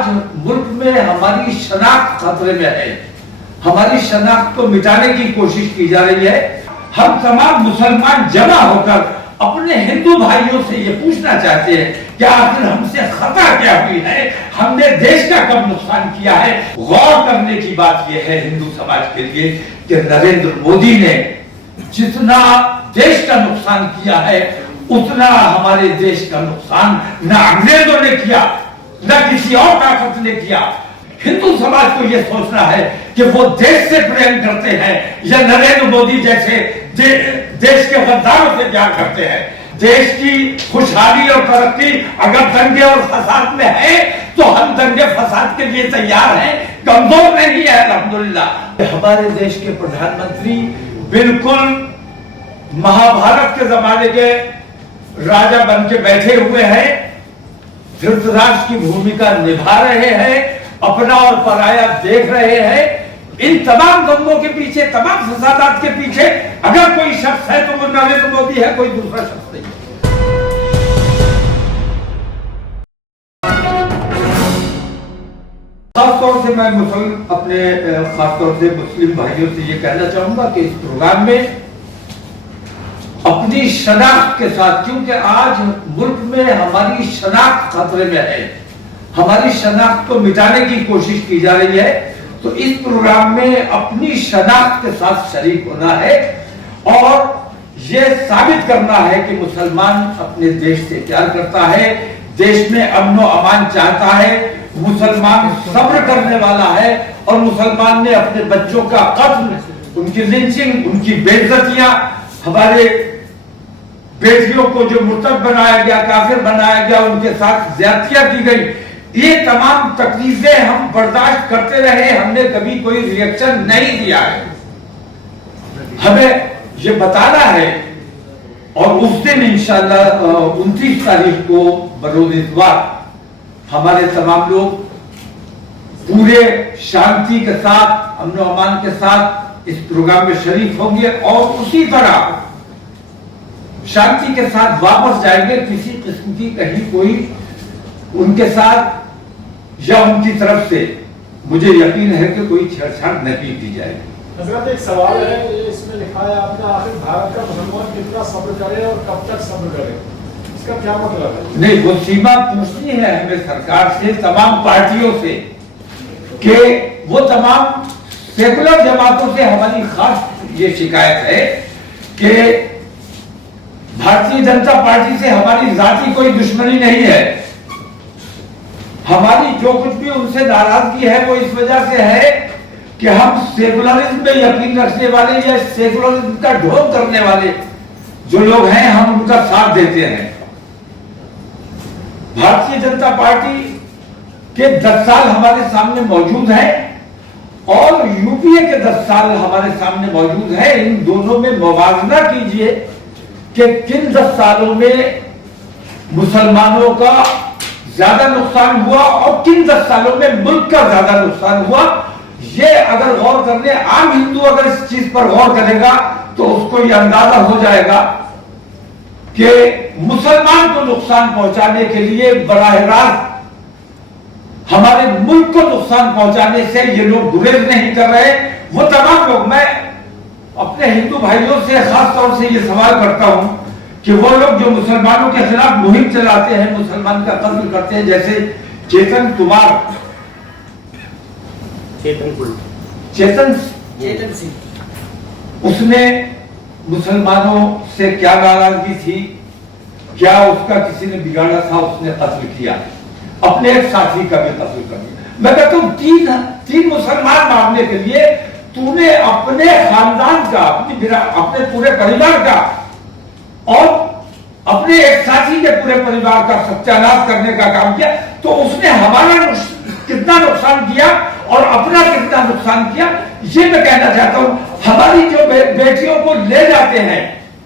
आज मुल्क में हमारी शनाख्त खतरे में है, हमारी शनाख्त को मिटाने की कोशिश की जा रही है। हम तमाम मुसलमान जमा होकर अपने हिंदू भाइयों से ये पूछना चाहते हैं कि आखिर हमसे खता क्या हुई है, हमने देश का कब नुकसान किया है। गौर करने की बात यह है हिंदू समाज के लिए कि नरेंद्र मोदी ने जितना देश का नुकसान किया है उतना हमारे देश का नुकसान न अंग्रेजों ने किया न किसी और ताकत ने किया। हिंदू समाज को यह सोचना है कि वो देश से प्रेम करते हैं या नरेंद्र मोदी जैसे देश के गद्दारों से प्यार करते हैं। देश की खुशहाली और तरक्की अगर दंगे और फसाद में है तो हम दंगे फसाद के लिए तैयार हैं, कमजोर नहीं है अल्हम्दुलिल्लाह। हमारे देश के प्रधानमंत्री बिल्कुल महाभारत के जमाने के राजा बन के बैठे हुए हैं, धृतराष्ट्र की भूमिका निभा रहे हैं, अपना और पराया देख रहे हैं। इन तमाम दंगों के पीछे, तमाम फसादात के पीछे अगर कोई शख्स है तो वो नरेंद्र मोदी है, कोई दूसरा शख्स नहीं है। खासतौर से मैं अपने खासतौर से मुस्लिम भाइयों से ये कहना चाहूंगा कि इस प्रोग्राम में अपनी शनाख्त के साथ, क्योंकि आज मुल्क में हमारी शनाख्त खतरे में है, हमारी शनाख्त को मिटाने की कोशिश की जा रही है, तो इस प्रोग्राम में अपनी शनाख्त के साथ शरीक होना है और यह साबित करना है कि मुसलमान अपने देश से प्यार करता है, देश में अमन व अमान चाहता है, मुसलमान सब्र करने वाला है और मुसलमान ने अपने बच्चों का कत्ल, उनकी लिंचिंग, उनकी बेइज्जतियां, हमारे बेटियों को जो मुर्तद बनाया गया, काफिर बनाया गया, उनके साथ ज्यादतियां की गई, ये तमाम तकलीफें हम बर्दाश्त करते रहे, हमने कभी कोई रिएक्शन नहीं दिया है। हमें ये बताना है और उस दिन इंशाअल्लाह 29 तारीख को बरोज़ इतवार हमारे तमाम लोग पूरे शांति के साथ, अमन व अमान के साथ इस प्रोग्राम में शरीक होंगे और उसी तरह शांति के साथ वापस जाएंगे। किसी किस्म की कहीं कोई उनके साथ या उनकी तरफ से मुझे यकीन है कि कोई छेड़छाड़ नहीं की जाएगी। हज़रत, एक सवाल है, इसमें लिखा है आपने, आखिर भारत का मुसलमान कितना सब्र करे और कब तक सब्र करे, इसका क्या मतलब है? नहीं, वो सीमा पूछनी है हमें सरकार से, तमाम पार्टियों से, कि वो तमाम सेकुलर जमातों से हमारी खास ये शिकायत है कि भारतीय जनता पार्टी से हमारी जाती कोई दुश्मनी नहीं है। हमारी जो कुछ भी उनसे नाराजगी है वो इस वजह से है कि हम सेकुलरिज्म में यकीन रखने वाले या सेकुलरिज्म का ढोंग करने वाले जो लोग हैं, हम उनका साथ देते हैं। भारतीय जनता पार्टी के 10 साल हमारे सामने मौजूद हैं और यूपीए के 10 साल हमारे सामने मौजूद है। इन दोनों में मुवाजना कीजिए कि किन 10 सालों में मुसलमानों का ज्यादा नुकसान हुआ और किन 10 सालों में मुल्क का ज्यादा नुकसान हुआ। ये अगर गौर करने, आम हिंदू अगर इस चीज पर गौर करेगा तो उसको ये अंदाजा हो जाएगा कि मुसलमान को नुकसान पहुंचाने के लिए बराह रास्त हमारे मुल्क को नुकसान पहुंचाने से ये लोग गुरेज नहीं कर रहे। वो तमाम लोग, मैं अपने हिंदू भाइयों से खास तौर से ये सवाल करता हूं कि वो लोग जो मुसलमानों के खिलाफ मुहिम चलाते हैं, मुसलमान का कत्ल करते हैं, जैसे चेतन कुमार, चेतन सिंह, उसने मुसलमानों से क्या नाराजगी थी, क्या उसका किसी ने बिगाड़ा था, उसने कत्ल किया, अपने एक साथी का भी कत्ल कर दिया। मैं कहता हूं तीन मुसलमान मारने के लिए तूने अपने खानदान का, अपने पूरे परिवार का और अपने एक साथी के पूरे परिवार का सत्यानाश करने का काम किया, तो उसने हमारा कितना नुकसान किया और अपना कितना नुकसान किया, ये मैं कहना चाहता हूं। हमारी जो बेटियों को ले जाते हैं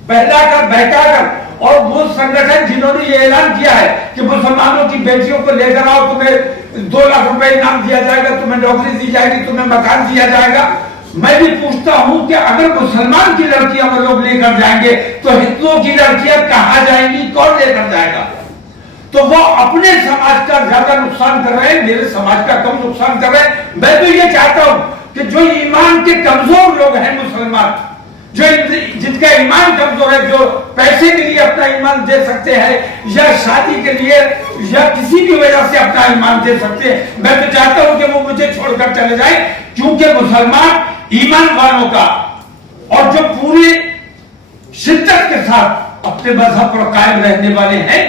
बहलाकर बहकाकर, और वो संगठन जिन्होंने ये ऐलान किया है कि मुसलमानों की बेटियों को लेकर आओ, तुम्हें 2 लाख रुपए इनाम दिया जाएगा, तुम्हें नौकरी दी जाएगी, तुम्हें मकान दिया जाएगा। मैं भी पूछता हूं कि अगर मुसलमान की लड़कियां वो लोग लेकर जाएंगे तो हिंदुओं की लड़कियां कहां जाएंगी, कौन लेकर जाएगा? तो वो अपने समाज का ज्यादा नुकसान कर रहे हैं, मेरे समाज का कम नुकसान कर रहे हैं। मैं तो ये चाहता हूं कि जो ईमान के कमजोर लोग हैं मुसलमान, जो जिनका ईमान कमजोर है, जो पैसे के लिए अपना ईमान दे सकते हैं या शादी के लिए या किसी भी वजह से अपना ईमान दे सकते हैं, मैं तो चाहता हूं कि वो मुझे छोड़कर चले जाए। क्योंकि मुसलमान ईमान वालों का और जो पूरी शिद्दत के साथ अपने मजहब पर कायम रहने वाले हैं,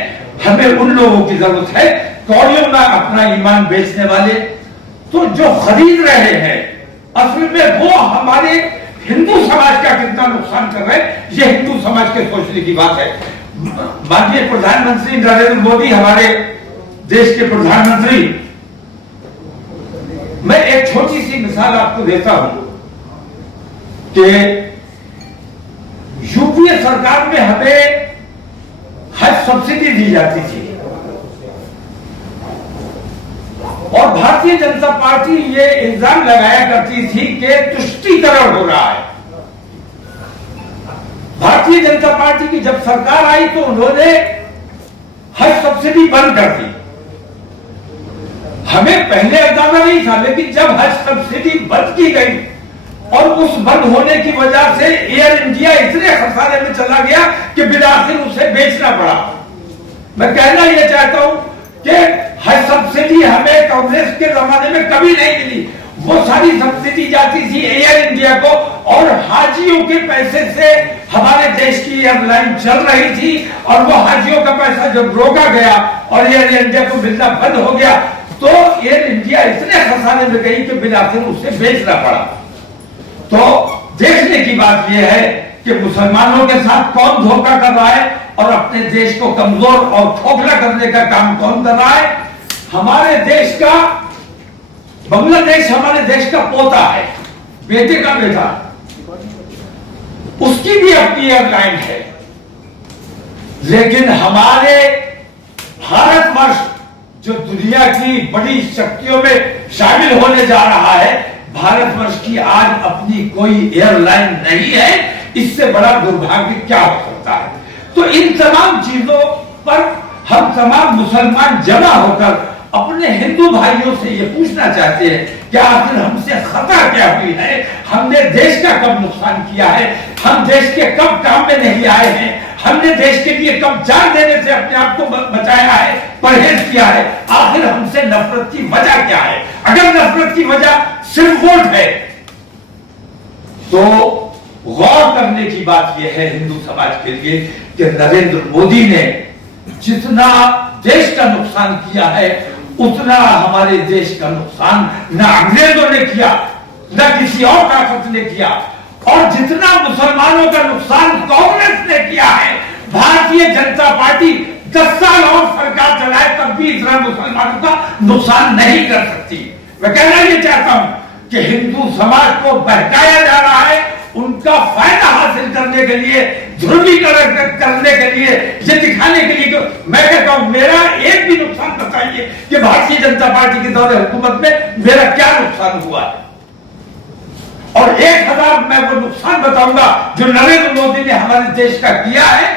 हमें उन लोगों की जरूरत है। कौड़ियों में अपना ईमान बेचने वाले तो जो खरीद रहे हैं, असल में वो हमारे हिंदू समाज का कितना नुकसान कर रहे हैं, ये हिंदू समाज के सोचने की बात है। माननीय प्रधानमंत्री नरेंद्र मोदी, हमारे देश के प्रधानमंत्री, मैं एक छोटी सी मिसाल आपको देता हूं कि यूपीए सरकार में हमें हज सब्सिडी दी जाती थी और भारतीय जनता पार्टी ये इल्जाम लगाया करती थी कि तुष्टीकरण हो रहा है। भारतीय जनता पार्टी की जब सरकार आई तो उन्होंने हज सब्सिडी बंद कर दी। हमें पहले अंदाजा नहीं था, लेकिन जब हज सब्सिडी बंद की गई और उस बंद होने की वजह से एयर इंडिया इतने खसारे में चला गया कि बिलाखिर उसे बेचना पड़ा। मैं कहना यह चाहता हूं कि हज सब्सिडी हमें कांग्रेस के जमाने में कभी नहीं मिली। वो सारी सब्सिडी जाती थी एयर इंडिया को और हाजियों के पैसे से हमारे देश की एयरलाइन चल रही थी। और वो हाजियों का पैसा जब रोका गया और एयर इंडिया को मिलना बंद हो गया तो एयर इंडिया इतने खसारे में गई कि बिलाखिर उसे बेचना पड़ा। तो देखने की बात यह है कि मुसलमानों के साथ कौन धोखा कर रहा है और अपने देश को कमजोर और खोखला करने का काम कौन कर रहा है। हमारे देश का बांग्लादेश हमारे देश का पोता है, बेटे का बेटा, उसकी भी अपनी एयरलाइन है। लेकिन हमारे भारतवर्ष जो दुनिया की बड़ी शक्तियों में शामिल होने जा रहा है, भारतवर्ष की आज अपनी कोई एयरलाइन नहीं है। इससे बड़ा दुर्भाग्य क्या हो सकता है। तो इन तमाम चीजों पर हम तमाम मुसलमान जमा होकर अपने हिंदू भाइयों से ये पूछना चाहते हैं कि आखिर हमसे खता क्या हुई है, हमने देश का कब नुकसान किया है, हम देश के कब काम में नहीं आए हैं, हमने देश के लिए कब जान देने से अपने आप को बचाया है, परहेज किया है। आखिर हमसे नफरत की वजह क्या है। अगर नफरत की वजह सिर्फ वोट है तो गौर करने की बात यह है हिंदू समाज के लिए कि नरेंद्र मोदी ने जितना देश का नुकसान किया है उतना हमारे देश का नुकसान न अंग्रेजों ने किया न किसी और ताकत ने किया। और जितना मुसलमानों का नुकसान कांग्रेस ने किया है, भारतीय जनता पार्टी 10 साल और सरकार चलाए तब भी इतना मुसलमानों का नुकसान नहीं कर सकती। मैं कहना यह चाहता हूं कि हिंदू समाज को बहकाया जा रहा है, उनका फायदा हासिल करने के लिए, ध्रुवीकरण करने के लिए, ये दिखाने के लिए। मैं कहता हूं मेरा एक भी नुकसान बताइए कि भारतीय जनता पार्टी के दौरे हुकूमत में मेरा क्या नुकसान हुआ है। और 1000 मैं वो नुकसान बताऊंगा जो नरेंद्र मोदी ने हमारे देश का किया है।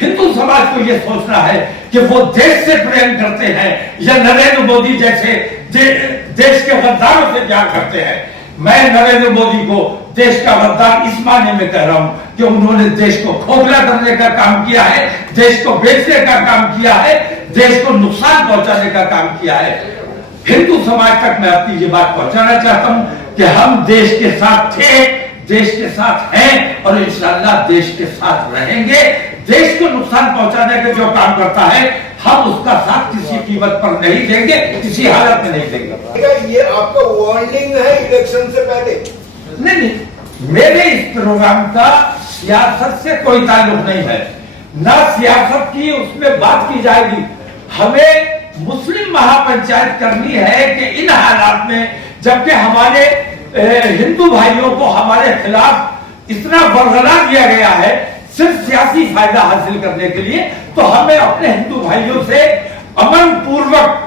हिंदू समाज को यह सोचना है कि वो देश से प्रेम करते हैं या नरेंद्र मोदी जैसे देश के गद्दारों से प्यार करते हैं। मैं नरेंद्र मोदी को देश का गद्दार इस मायने में कह रहा हूं कि उन्होंने देश को खोखला करने का काम किया है, देश को बेचने का काम किया है, देश को नुकसान पहुंचाने का काम किया है। हिंदू समाज तक मैं अपनी ये बात पहुंचाना चाहता हूं कि हम देश के साथ थे, देश के साथ हैं और इंशाअल्लाह देश के साथ रहेंगे। देश को नुकसान पहुंचाने का जो काम करता है हम उसका साथ किसी कीमत पर नहीं देंगे, किसी हालत में नहीं देंगे। ये आपका वार्निंग है इलेक्शन से पहले? नहीं, मेरे इस प्रोग्राम का सियासत से कोई ताल्लुक नहीं है, ना सियासत की उसमें बात की जाएगी। हमें मुस्लिम महापंचायत करनी है कि इन हालात में जबकि हमारे हिंदू भाइयों को हमारे खिलाफ इतना बरगला दिया गया है सिर्फ सियासी फायदा हासिल करने के लिए, तो हमें अपने हिंदू भाइयों से अमन पूर्वक,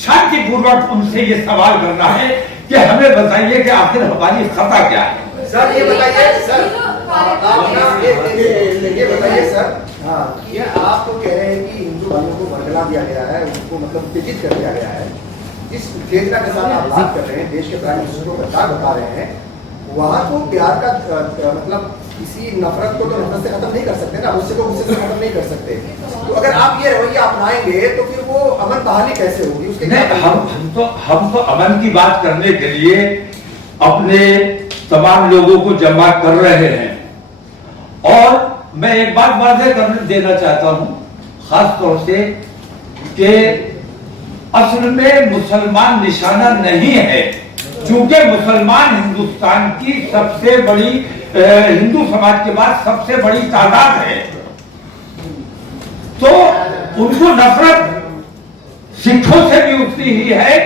शांति पूर्वक उनसे ये सवाल करना है कि हमें बताइए कि आखिर हमारी खता क्या है। सर ये बताइए सर, ये बताइए सर, ये आप तो कह रहे हैं कि हिंदू भाइयों को भड़कला दिया गया है, उनको मतलब उत्तेजित कर दिया गया है, इस उत्तेजना के साथ आप बात कर रहे हैं, देश के प्राइम मिनिस्टर को गद्दार बता रहे हैं, वहाँ तो प्यार का मतलब किसी नफरत को तो नफरत से खत्म नहीं कर सकते ना, उससे तो गुस्से से खत्म नहीं कर सकते। तो अगर आप ये रवैया अपनाएंगे तो फिर वो अमन बहाली कैसे होगी? उसके नहीं, हम तो अमन की बात करने के लिए अपने तमाम लोगों को जमा कर रहे हैं। और मैं एक बात वाज़ेह कर देना चाहता हूं, खास तौर से कि असल में मुसलमान निशाना नहीं है, क्योंकि मुसलमान हिंदुस्तान की सबसे बड़ी हिंदू समाज के बाद सबसे बड़ी तादाद है। तो उनको नफरत सिखों से भी उतनी ही है,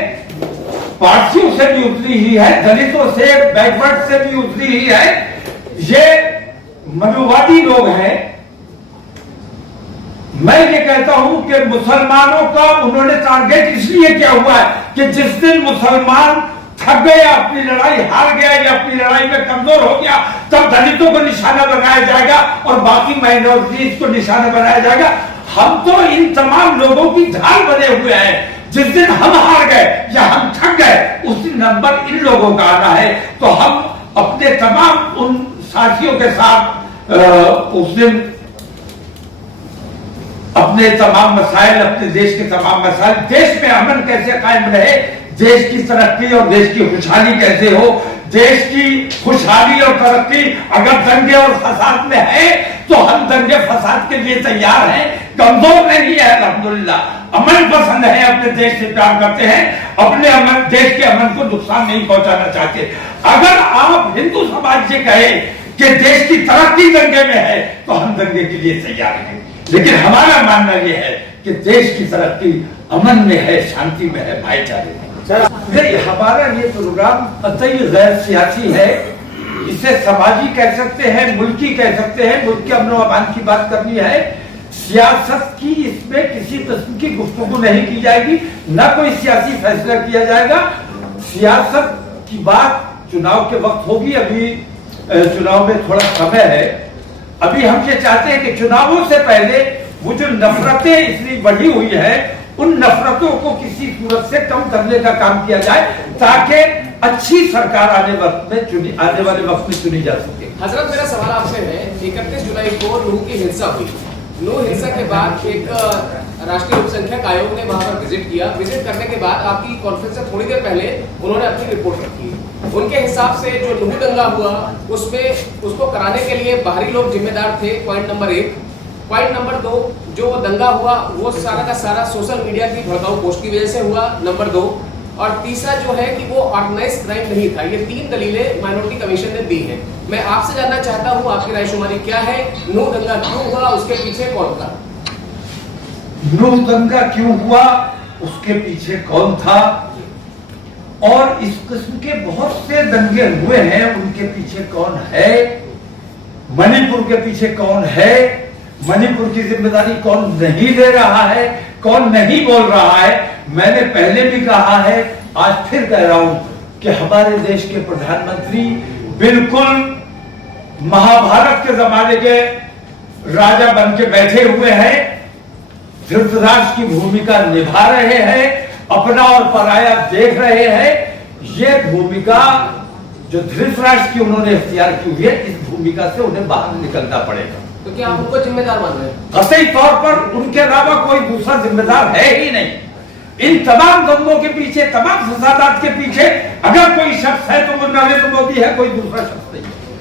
पारसियों से भी उतनी ही है, दलितों से, बैकवर्ड से भी उतनी ही है। ये मनुवादी लोग हैं। मैं ये कहता हूं कि मुसलमानों का उन्होंने टारगेट इसलिए किया हुआ है कि जिस दिन मुसलमान थक गया, अपनी लड़ाई हार गया या अपनी लड़ाई में कमजोर हो गया, तब दलितों को निशाना बनाया जाएगा और बाकी माइनॉरिटीज को निशाना बनाया जाएगा। हम तो इन तमाम लोगों की ढाल बने हुए हैं। जिस दिन हम हार गए या हम थक गए, उस दिन नंबर इन लोगों का आना है। तो हम अपने तमाम उन साथियों के साथ उस दिन अपने तमाम मसाइल, अपने देश के तमाम मसाइल, देश में अमन कैसे कायम रहे, देश की तरक्की और देश की खुशहाली कैसे हो, देश की खुशहाली और तरक्की अगर दंगे और फसाद में है तो हम दंगे फसाद के लिए तैयार हैं, कमजोर नहीं है। अल्हम्दुलिल्लाह अमन पसंद है, अपने देश से प्यार करते हैं, अपने अमन, देश के अमन को नुकसान नहीं पहुंचाना चाहते। अगर आप हिंदू समाज से कहे कि देश की तरक्की दंगे में है तो हम दंगे के लिए तैयार हैं, लेकिन हमारा मानना यह है कि देश की तरक्की अमन में है, शांति में है, भाईचारे में। नहीं, हमारा ये प्रोग्राम अतई गैर सियासी है, इसे समाजी कह सकते हैं, मुल्की कह सकते हैं, मुल्क के अमन व अमान की बात करनी है। सियासत की इसमें किसी किस्म की गुफ्तगू नहीं की जाएगी, न कोई सियासी फैसला किया जाएगा। सियासत की बात चुनाव के वक्त होगी, अभी चुनाव में थोड़ा समय है। अभी हम ये चाहते हैं कि चुनावों से पहले वो जो नफरतें इतनी बढ़ी हुई है, उन नफरतों को किसी सूरत से कम करने का काम किया जाए, ताकि अच्छी सरकार आने वाले वक्त में चुनी जा सके। हजरत, मेरा सवाल आपसे है, 31 जुलाई को नूह की हिंसा हुई। नूह हिंसा के बाद एक राष्ट्रीय अल्पसंख्यक आयोग ने वहां पर विजिट किया। विजिट करने के बाद आपकी कॉन्फ्रेंस से थोड़ी देर पहले उन्होंने अपनी रिपोर्ट रखी। उनके हिसाब से जो नूह दंगा हुआ उसमें उसको कराने के लिए बाहरी लोग जिम्मेदार थे, पॉइंट नंबर 1। पॉइंट नंबर 2, जो दंगा हुआ वो सारा का सारा सोशल मीडिया की भड़काऊ पोस्ट की वजह से हुआ, नंबर 2। और तीसरा जो है कि वो ऑर्गेनाइज्ड क्राइम नहीं था। ये 3 दलीलें माइनॉरिटी कमीशन ने दी हैं। मैं आपसे जानना चाहता हूं, आपकी रायशुमारी क्या है? नूह दंगा क्यों हुआ, उसके पीछे कौन था? नूह दंगा क्यों हुआ, उसके पीछे कौन था, और इस किस्म के बहुत से दंगे हुए हैं, उनके पीछे कौन है, मणिपुर के पीछे कौन है, मणिपुर की जिम्मेदारी कौन नहीं ले रहा है, कौन नहीं बोल रहा है। मैंने पहले भी कहा है, आज फिर कह रहा हूं कि हमारे देश के प्रधानमंत्री बिल्कुल महाभारत के जमाने के राजा बन के बैठे हुए हैं, धृतराष्ट्र की भूमिका निभा रहे हैं, अपना और पराया देख रहे हैं। ये भूमिका जो धृतराष्ट्र की उन्होंने इख्तियार की हुई है, इस भूमिका से उन्हें बाहर निकलना पड़ेगा। तो क्या आप उनको जिम्मेदार मान रहे हैं? कतई तौर पर उनके अलावा कोई दूसरा जिम्मेदार है ही नहीं। इन तमाम दंगों के पीछे, तमाम फसादात के पीछे अगर कोई शख्स है तो वो नरेंद्र मोदी है, कोई दूसरा शख्स नहीं है।